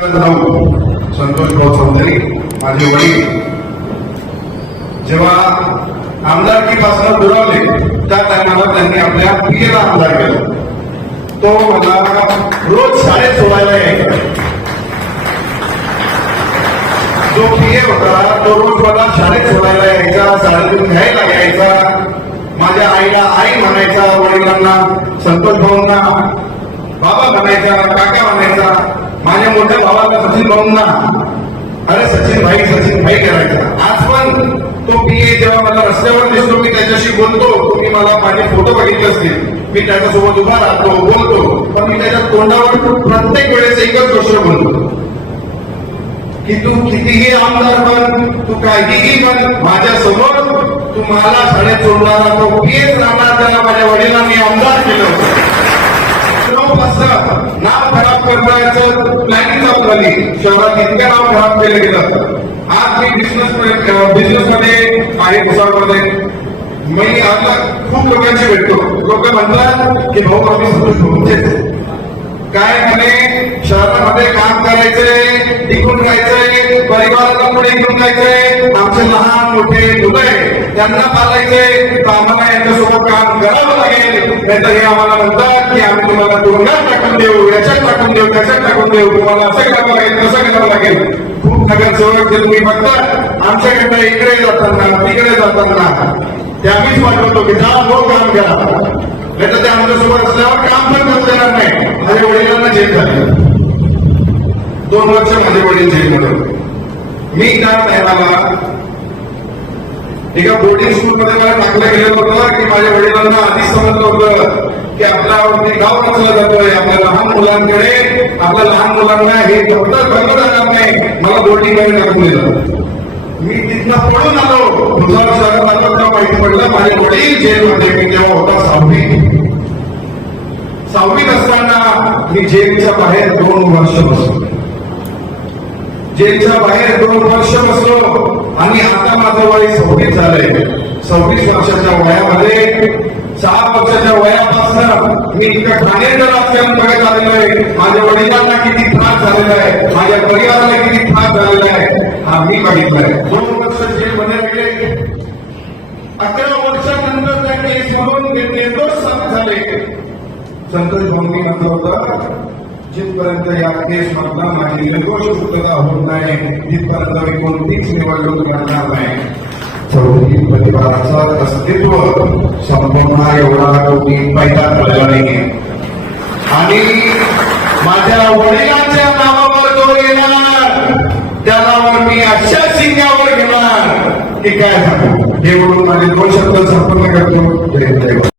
संतोष भाऊ चौधरी माझे वडील. जेव्हा आमदारकीपासून दुरावले त्या टायमाला त्यांनी आपल्या पियेला आमदार केला. तो मला रोज शाळेत सोडायला यायचा. जो पीए होता तो रोज मला शाळेत सोडायला यायचा शाळेतून घ्यायला यायचा. माझ्या आईला आई म्हणायचा वडिलांना संतोष भाऊंना बाबा म्हणायचा काका म्हणायचा माझ्या मोठ्या भावाला सचिन भाऊंना अरे सचिन भाई सचिन भाई करायचा. आज पण तो पीए जेव्हा मला रस्त्यावर दिसतो मी त्याच्याशी बोलतो. तुम्ही मला माझे फोटो बघितले असतील. मी त्याच्यासोबत उभा राहतो बोलतो. पण मी त्याच्या तोंडावर प्रत्येक वेळेस एकच गोष्ट बोलतो. की तू कितीही आमदार बन तू काहीही बन माझ्यासमोर तू मला शाळेत सोडणारा तो पीएस राहणार. त्याला माझ्या वडिलांनी आमदार केलं प्लॅनिंग शहरात इतक्या नाव खराब केले गेलं आज मी बिझनेस बिझनेस मध्ये आहे भुसावळमध्ये. मी आता खूप लोकांशी भेटतो. लोक म्हणतात की भाऊ आम्ही संतोष भाऊंचेच काय म्हणे? शहरामध्ये काम करायचंय टिकून राहायचंय परिवाराला पुढे घेऊन जायचंय. आमचे लहान मोठे मुलं त्यांना पालायचंय तर आम्हाला यांच्यासोबत काम करावं लागेल. नाहीतर हे आम्हाला म्हणतात की आम्ही तुम्हाला दोघात टाकून देऊ याच्यात टाकून देऊ त्याच्यात टाकून देऊ. तुम्हाला असं करावं लागेल तसं करावं लागेल. खूप नगरसेवक जे तुम्ही म्हणतात आमच्याकडनं इकडे जाताना तिकडे जाताना ते आम्हीच पाठवतो की जा लोक काम करा. नाही तर ते आमच्यासोबत असल्यावर काम पण करू देणार नाही. माझ्या वडिलांना जेल झाले. दोन वर्ष माझे वडील जेल होते. मी काम टायमाला एका बोर्डिंग स्कूलमध्ये मला टाकलं गेलं होतं की माझ्या वडिलांना आधीच समजलं होतं की आपला गाव रचला जातोय आपल्या लहान मुलांकडे आपल्या लहान मुलांना हे फक्त भरलं जाणार नाही. मला बोर्डिंगमध्ये टाकून दिलं. मी तिथनं पळून आलो. भुसावळ शहरात माहिती पडलं. माझे वडील जेलमध्ये मी तेव्हा होता सहावी सहावीत असताना मी जेलच्या बाहेर दोन वर्ष बसलो. जेलच्या बाहेर दोन वर्ष बसलो. आणि आता माझं वय सव्वीस झालंय. सव्वीस वर्षाच्या वयामध्ये सहा वर्षाच्या वयापासून मी इतकं ठाण्याचं राजकारण बघत आलेलो आहे. माझ्या वडिलांना किती त्रास झालेला आहे. माझ्या परिवाराला किती त्रास झालेला आहे. हा मी बघितलाय दोन वर्ष जे मध्ये गेले. अकरा वर्षानंतर त्या केस म्हणून निर्दोष साबित झाले. संतोष भाऊंनी नंतर होता जिथपर्यंत या केस मधला माझी निर्दोष मुक्तता होत नाही तिथपर्यंत मी कोणतीच निवडणूक करणार नाही. चौधरी परिवाराचं अस्तित्व संपूर्ण एवढा कोणी पैदा झालेला नाही आणि माझ्या वडिलांच्या नावावर जो येणार. त्या नावावर मी अशा सिंगावर घेणार की काय सांगू हे म्हणून माझे दोन शब्द संपन्न करतो. जय देव